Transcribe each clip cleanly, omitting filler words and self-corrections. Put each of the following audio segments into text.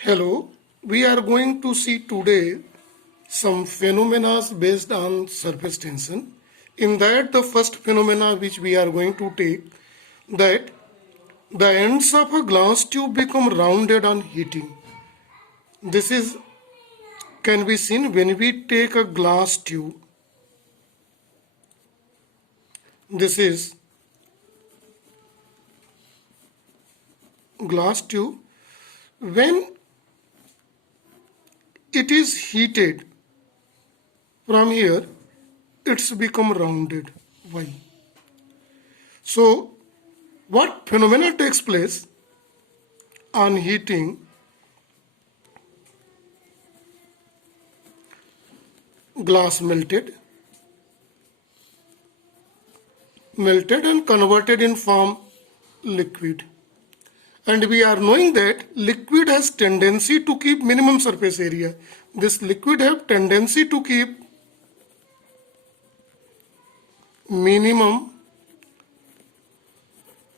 Hello, we are going to see today some phenomena based on surface tension. In that, the first phenomena which we are going to take, that the ends of a glass tube become rounded on heating. This is can be seen when we take a glass tube. This is glass tube. When it is heated from here, it's become rounded. Why? So what phenomena takes place on heating? Glass melted and converted in form liquid. And we are knowing that liquid has tendency to keep minimum surface area. This liquid have tendency to keep minimum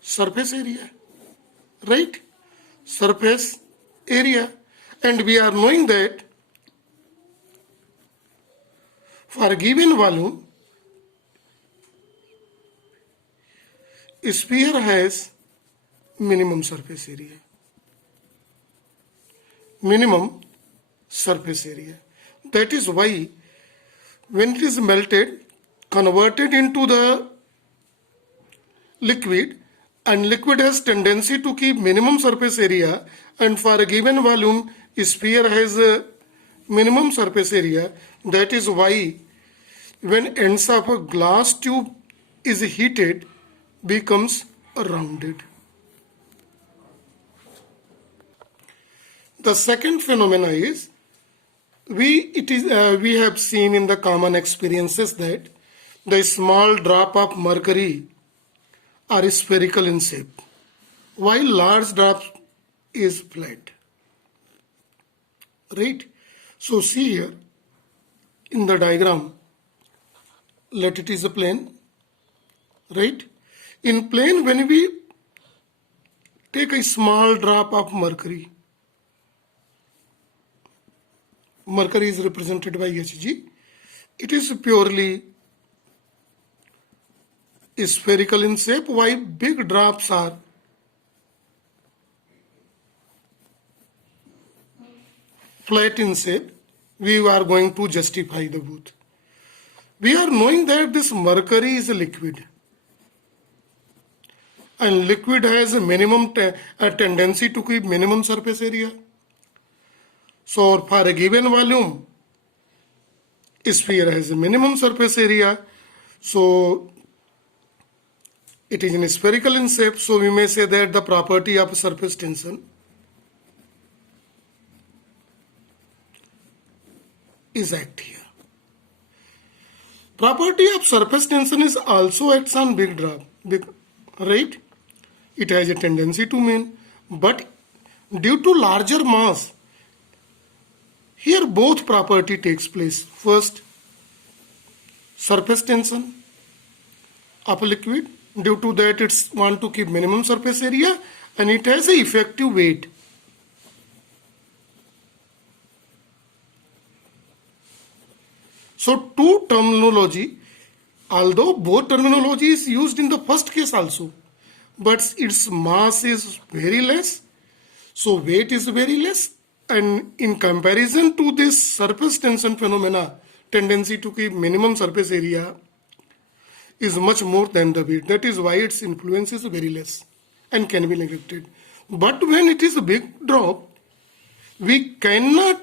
surface area, right? Surface area. And we are knowing that for a given volume, a sphere has minimum surface area. Minimum surface area. That is why when it is melted, converted into the liquid, and liquid has tendency to keep minimum surface area, and for a given volume, a sphere has a minimum surface area. That is why when ends of a glass tube is heated, becomes rounded. The second phenomena is we have seen in the common experiences that the small drop of mercury are spherical in shape, while large drop is flat. Right? So see here in the diagram, let it is a plane. Right? In plane, when we take a small drop of mercury, mercury is represented by Hg. It is purely spherical in shape, while big drops are flat in shape. We are going to justify the both. We are knowing that this mercury is a liquid, and liquid has a minimum a tendency to keep minimum surface area. So for a given volume, a sphere has a minimum surface area. So it is in spherical in shape. So we may say that the property of surface tension is act here. Property of surface tension is also acts on big drop, right? It has a tendency to mean, but due to larger mass, here both property takes place. First, surface tension of a liquid, due to that it's want to keep minimum surface area, and it has a effective weight. So two terminology, although both terminology is used in the first case also, but its mass is very less, so weight is very less, and in comparison to this surface tension phenomena, tendency to keep minimum surface area is much more than the weight. That is why its influence is very less and can be neglected. But when it is a big drop, we cannot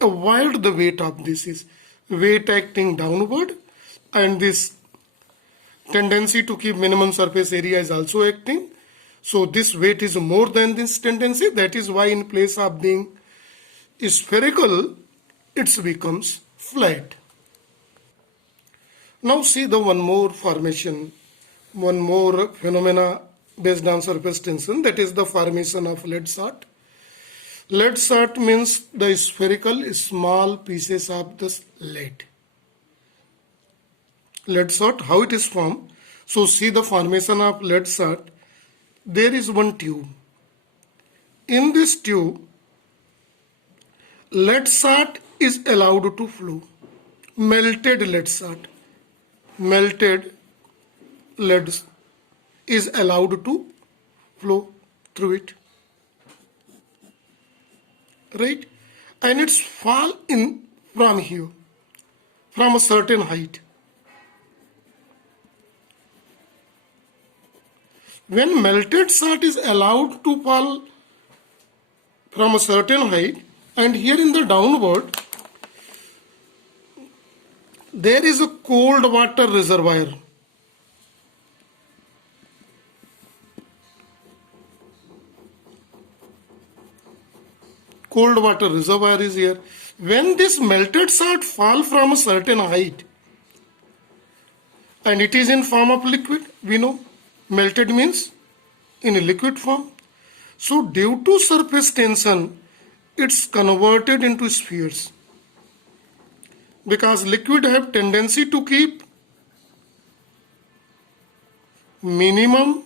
avoid the weight of this is weight acting downward, and this tendency to keep minimum surface area is also acting. So this weight is more than this tendency. That is why in place of being spherical, it becomes flat. Now see the one more formation, one more phenomena based on surface tension, that is the formation of lead shot. Lead shot means the spherical small pieces of this lead. Lead shot, how it is formed? So see the formation of lead shot. There is one tube. In this tube, lead salt is allowed to flow. Melted lead salt. Melted lead is allowed to flow through it. Right? And it's fall in from here, from a certain height. When melted salt is allowed to fall from a certain height, and here in the downward, there is a cold water reservoir. Cold water reservoir is here. When this melted salt fall from a certain height, and it is in form of liquid, we know melted means in a liquid form. So due to surface tension, it's converted into spheres. Because liquid have tendency to keep minimum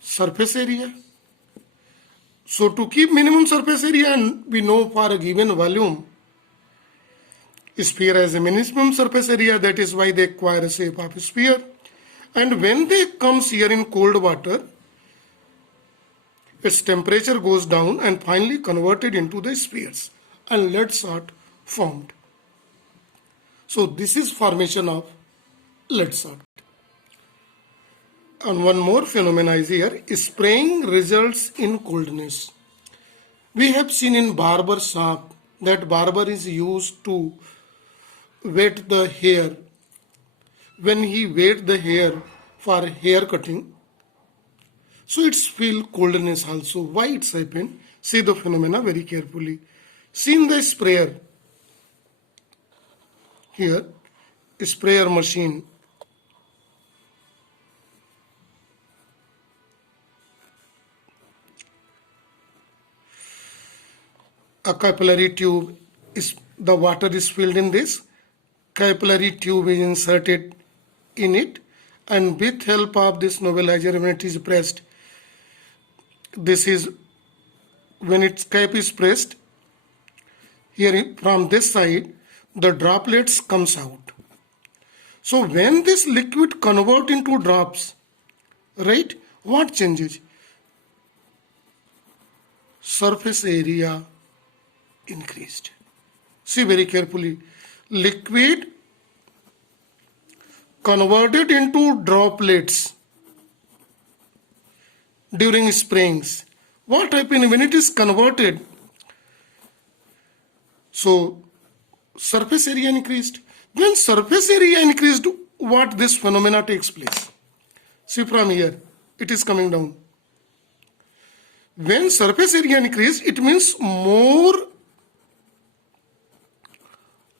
surface area. So to keep minimum surface area, and we know for a given volume, sphere has a minimum surface area, that is why they acquire a shape of a sphere. And when they comes here in cold water, its temperature goes down and finally converted into the spheres, and lead salt formed. So this is formation of lead salt. And one more phenomena is here, spraying results in coldness. We have seen in barber shop that barber is used to wet the hair. When he wet the hair for hair cutting, so it's feel coldness also. Why it's happened? See the phenomena very carefully. See in the sprayer. Here, sprayer machine. A capillary tube is, the water is filled in this. Capillary tube is inserted in it, and with help of this nebulizer, when it is pressed, this is when its cap is pressed, here from this side the droplets comes out. So when this liquid convert into drops, right, what changes? Surface area increased. See very carefully. Liquid converted into droplets during sprayings. What happens when it is converted? So surface area increased. When surface area increased, what this phenomena takes place? See from here, it is coming down. When surface area increased, it means more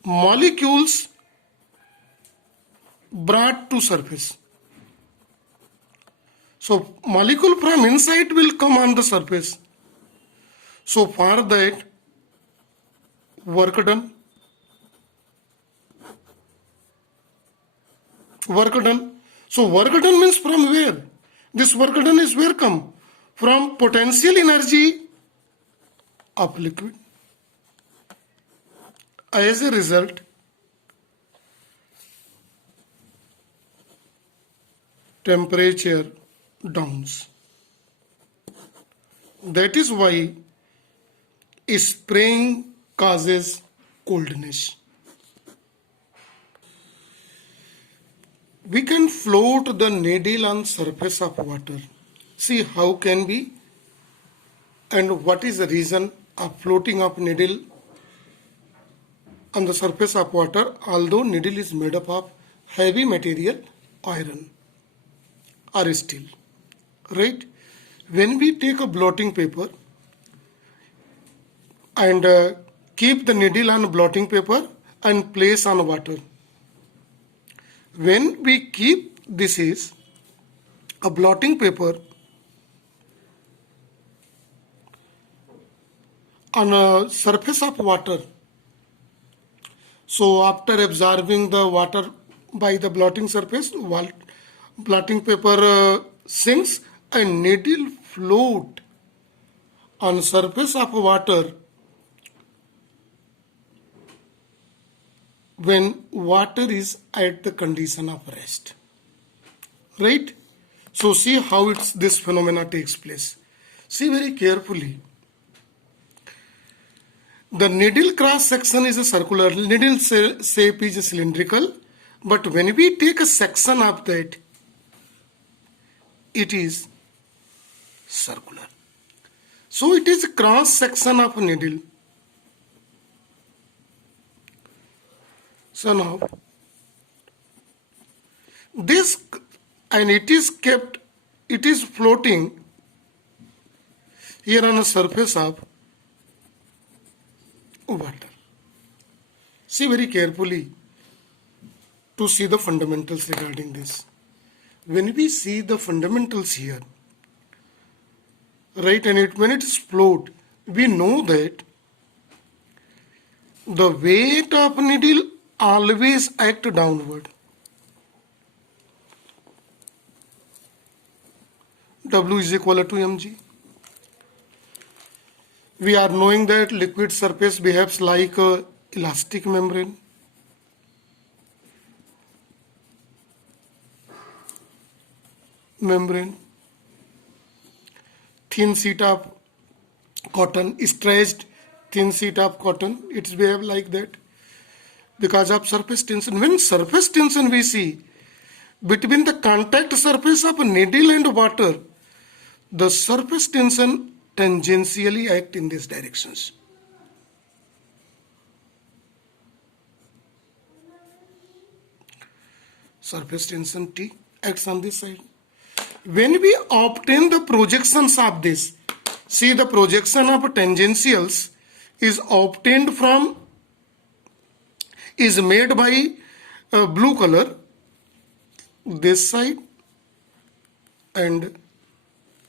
molecules brought to surface. So molecule from inside will come on the surface. So for that, work done. Work done. So work done means from where? This work done is where come? From potential energy of liquid. As a result, temperature downs. That is why spraying causes coldness. We can float the needle on surface of water. See how can we, and what is the reason of floating of needle on the surface of water, although needle is made up of heavy material, iron or steel, right? When we take a blotting paper and keep the needle on blotting paper and place on water, when we keep, this is a blotting paper on a surface of water, so after absorbing the water by the blotting surface, blotting paper sinks and needle float on surface of water when water is at the condition of rest. Right? So see how this phenomena takes place. See very carefully. The needle cross section is a circular, needle shape is cylindrical, but when we take a section of that, it is circular. So it is a cross section of a needle. So now this, and it is kept, it is floating here on the surface of water. See very carefully to see the fundamentals regarding this. When we see the fundamentals here, right, and when it is float, we know that the weight of needle always act downward. W is equal to mg. We are knowing that liquid surface behaves like a elastic membrane. Thin sheet of cotton, stretched thin sheet of cotton, it behave like that because of surface tension. When surface tension we see between the contact surface of needle and water, the surface tension tangentially act in these directions. Surface tension T acts on this side. When we obtain the projections of this, see the projection of tangentials is obtained from, is made by blue color, this side and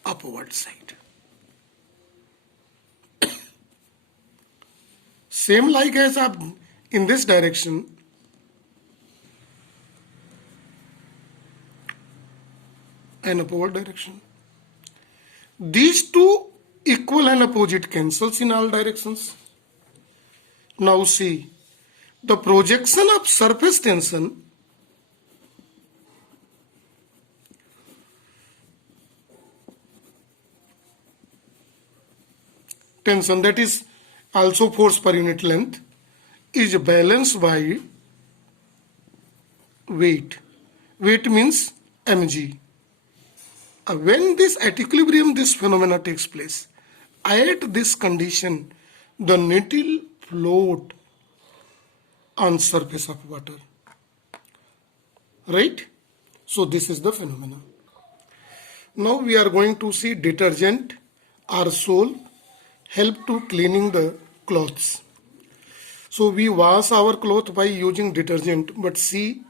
upward side. Same like as up in this direction, and upward direction. These two equal and opposite cancels in all directions. Now see, the projection of surface tension that is also force per unit length is balanced by weight. Weight means mg. When this at equilibrium, this phenomena takes place, at this condition, the needle float on surface of water. Right? So this is the phenomena. Now we are going to see detergent or soap help to cleaning the clothes. So we wash our clothes by using detergent, but see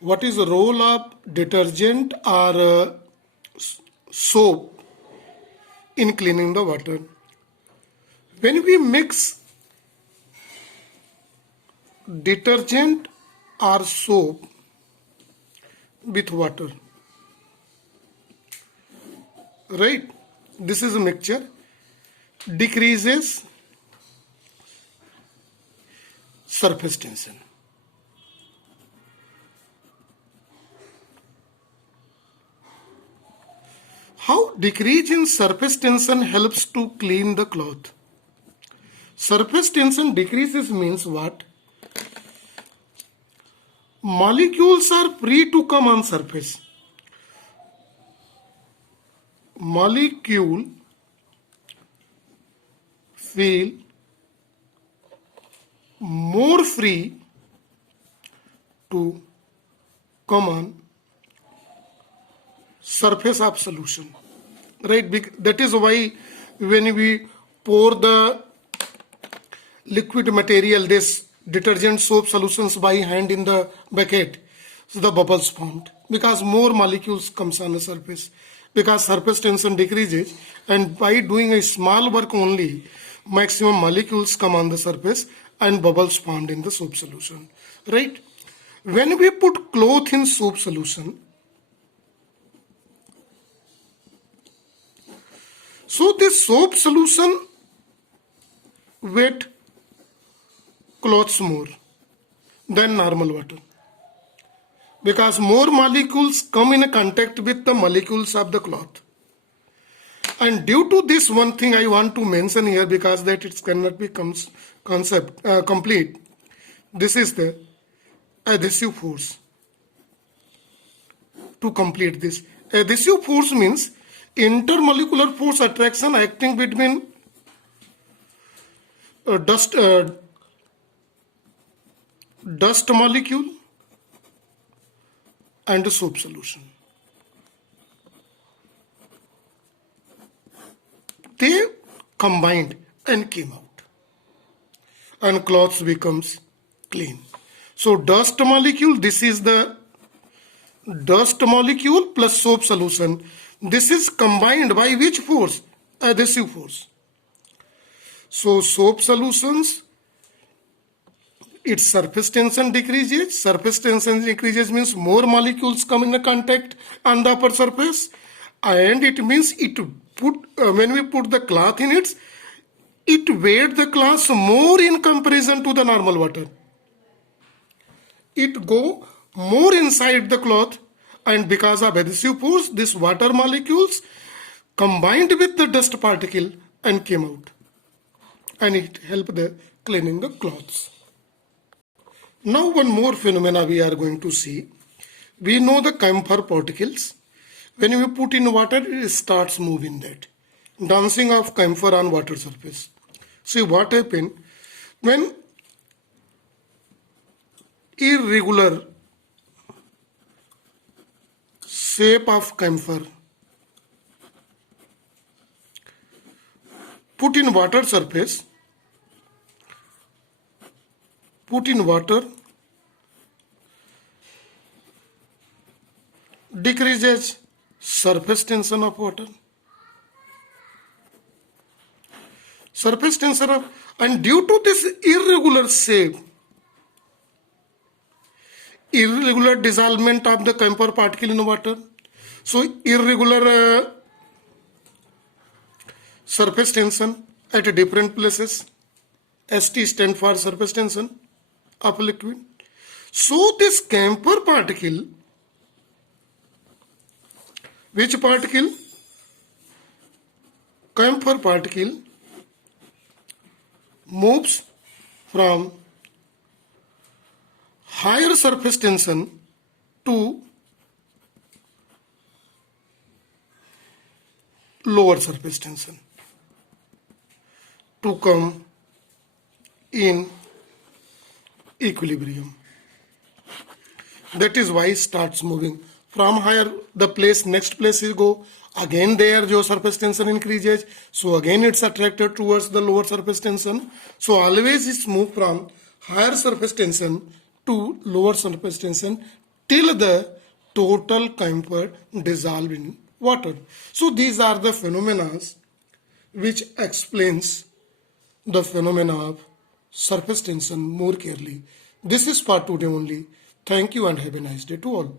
what is the role of detergent or soap in cleaning the water. When we mix detergent or soap with water, right, this is a mixture, decreases surface tension. How decrease in surface tension helps to clean the cloth? Surface tension decreases means what? Molecules are free to come on surface. Molecule feel more free to come on surface of solution, right? That is why when we pour the liquid material, this detergent soap solutions by hand in the bucket, so the bubbles formed because more molecules comes on the surface, because surface tension decreases, and by doing a small work only, maximum molecules come on the surface and bubbles formed in the soap solution, right? When we put cloth in soap solution, So this soap solution wet clothes more than normal water because more molecules come in contact with the molecules of the cloth. And due to this, one thing I want to mention here, because that it cannot be complete. This is the adhesive force. To complete this, adhesive force means intermolecular force attraction acting between dust molecule and soap solution. They combined and came out, and cloth becomes clean. So dust molecule, this is the dust molecule plus soap solution. This is combined by which force? Adhesive force. So soap solutions, its surface tension decreases. Surface tension decreases means more molecules come in contact on the upper surface, and it means it when we put the cloth in it weighs the cloth more in comparison to the normal water. It go more inside the cloth, and because of adhesive force, these water molecules combined with the dust particle and came out, and it helped the cleaning the cloths. Now one more phenomena we are going to see. We know the camphor particles. When we put in water, it starts moving that. Dancing of camphor on water surface. See what happened when irregular shape of camphor put in water surface, put in water, decreases surface tension of water. Surface tension of, and due to this irregular shape, irregular dissolvement of the camphor particle in water, so irregular surface tension at different places. ST stand for surface tension of liquid. So this camphor particle, which particle? Camphor particle moves from higher surface tension to lower surface tension to come in equilibrium. That is why it starts moving from higher the place, next place you go, again there your surface tension increases, so again it's attracted towards the lower surface tension. So always it's moved from higher surface tension to lower surface tension till the total camphor dissolved in water. So these are the phenomena which explains the phenomena of surface tension more clearly. This is for today only. Thank you and have a nice day to all.